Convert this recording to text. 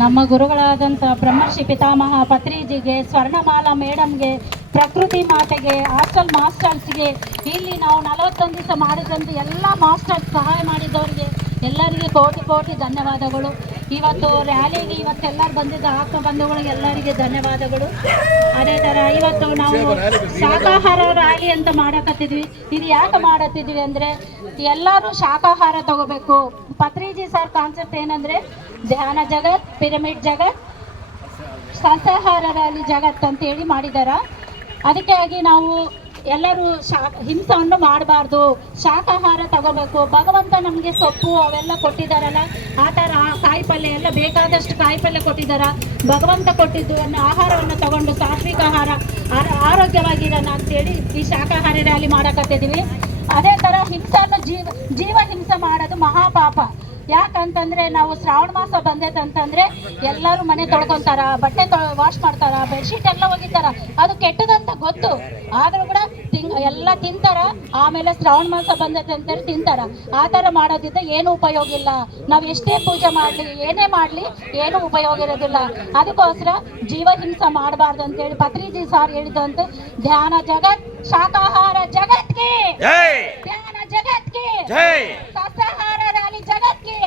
ನಮ್ಮ ಗುರುಗಳಾದಂಥ ಬ್ರಹ್ಮರ್ಷಿ ಪಿತಾಮಹ ಪತ್ರಿಜಿಗೆ, ಸ್ವರ್ಣಮಾಲಾ ಮೇಡಮ್ಗೆ, ಪ್ರಕೃತಿ ಮಾತೆಗೆ, ಹಾಸ್ಟೆಲ್ ಮಾಸ್ಟರ್ಸ್ಗೆ, ಇಲ್ಲಿ ನಾವು 41 ದಿವಸ ಮಾಡಿದಂಥ ಎಲ್ಲ ಮಾಸ್ಟರ್ಸ್ ಸಹಾಯ ಮಾಡಿದವರಿಗೆ ಎಲ್ಲರಿಗೆ ಕೋಟಿ ಕೋಟಿ ಧನ್ಯವಾದಗಳು. ಇವತ್ತು ರ್ಯಾಲಿಗೆ ಇವತ್ತೆಲ್ಲರೂ ಬಂದಿದ್ದ ಆತ್ಮ ಬಂಧುಗಳಿಗೆ ಎಲ್ಲರಿಗೆ ಧನ್ಯವಾದಗಳು. ಅದೇ ಥರ ಇವತ್ತು ನಾವು ಶಾಕಾಹಾರ ರ್ಯಾಲಿ ಅಂತ ಮಾಡಕತ್ತಿದ್ವಿ. ಇದು ಯಾಕೆ ಮಾಡತ್ತಿದ್ವಿ ಅಂದರೆ ಎಲ್ಲರೂ ಶಾಕಾಹಾರ ತಗೋಬೇಕು. ಪತ್ರಿಜಿ ಸರ್ ಕಾನ್ಸೆಪ್ಟ್ ಏನಂದರೆ ಧ್ಯಾನ ಜಗತ್, ಪಿರಮಿಡ್ ಜಗತ್, ಸಸ್ಯಾಹಾರ ರ್ಯಾಲಿ ಜಗತ್ ಅಂತೇಳಿ ಮಾಡಿದಾರ. ಅದಕ್ಕಾಗಿ ನಾವು ಎಲ್ಲರೂ ಹಿಂಸೆಯನ್ನು ಮಾಡಬಾರ್ದು, ಶಾಕಾಹಾರ ತಗೋಬೇಕು. ಭಗವಂತ ನಮಗೆ ಸೊಪ್ಪು ಅವೆಲ್ಲ ಕೊಟ್ಟಿದ್ದಾರಲ್ಲ, ಆ ಥರ ಕಾಯಿ ಪಲ್ಯ ಎಲ್ಲ ಬೇಕಾದಷ್ಟು ಕಾಯಿ ಪಲ್ಯ ಕೊಟ್ಟಿದ್ದಾರ. ಭಗವಂತ ಕೊಟ್ಟಿದ್ದು ಆಹಾರವನ್ನು ತಗೊಂಡು ಸಾತ್ವಿಕ ಆಹಾರ ಆರೋಗ್ಯವಾಗಿರೋಣ ಅಂತೇಳಿ ಈ ಶಾಕಾಹಾರಿ ರ್ಯಾಲಿ ಮಾಡಕತ್ತಿದ್ದೀವಿ. ಅದೇ ಥರ ಹಿಂಸೆಯನ್ನು ಜೀವ ಹಿಂಸೆ ಮಾಡೋದು ಮಹಾಪಾಪ. ಯಾಕಂತಂದರೆ ನಾವು ಶ್ರಾವಣ ಮಾಸ ಬಂದೈತಂತಂದರೆ ಎಲ್ಲರೂ ಮನೆ ತೊಳ್ಕೊತಾರ, ಬಟ್ಟೆ ವಾಶ್ ಮಾಡ್ತಾರ, ಬೆಡ್ಶೀಟ್ ಎಲ್ಲ ಒಗಿತಾರ. ಅದು ಕೆಟ್ಟದಂತ ಗೊತ್ತು, ಆದರೂ ಕೂಡ ಎಲ್ಲ ತಿಂತಾರ. ಆಮೇಲೆ ಶ್ರಾವಣ ಮಾಸ ಬಂದೈತೆ ಅಂತೇಳಿ ತಿಂತಾರ. ಆ ಥರ ಮಾಡೋದಿದ್ದ ಏನು ಉಪಯೋಗ ಇಲ್ಲ. ನಾವು ಎಷ್ಟೇ ಪೂಜೆ ಮಾಡಲಿ, ಏನೇ ಮಾಡಲಿ, ಏನೂ ಉಪಯೋಗ ಇರೋದಿಲ್ಲ. ಅದಕ್ಕೋಸ್ಕರ ಜೀವ ಹಿಂಸೆ ಮಾಡಬಾರ್ದು ಅಂತೇಳಿ ಪತ್ರಿಜಿ ಸಾರ್ ಹೇಳಿದಂತೆ ಧ್ಯಾನ ಜಗತ್, ಶಾಕಾಹಾರ ಜಗತ್ಗೆ, ಧ್ಯಾನ ಜಗತ್ಗೆ, ಸಸ್ಯಾಹಾರ ರ್ಯಾಲಿ ಜಗತ್ಗೆ.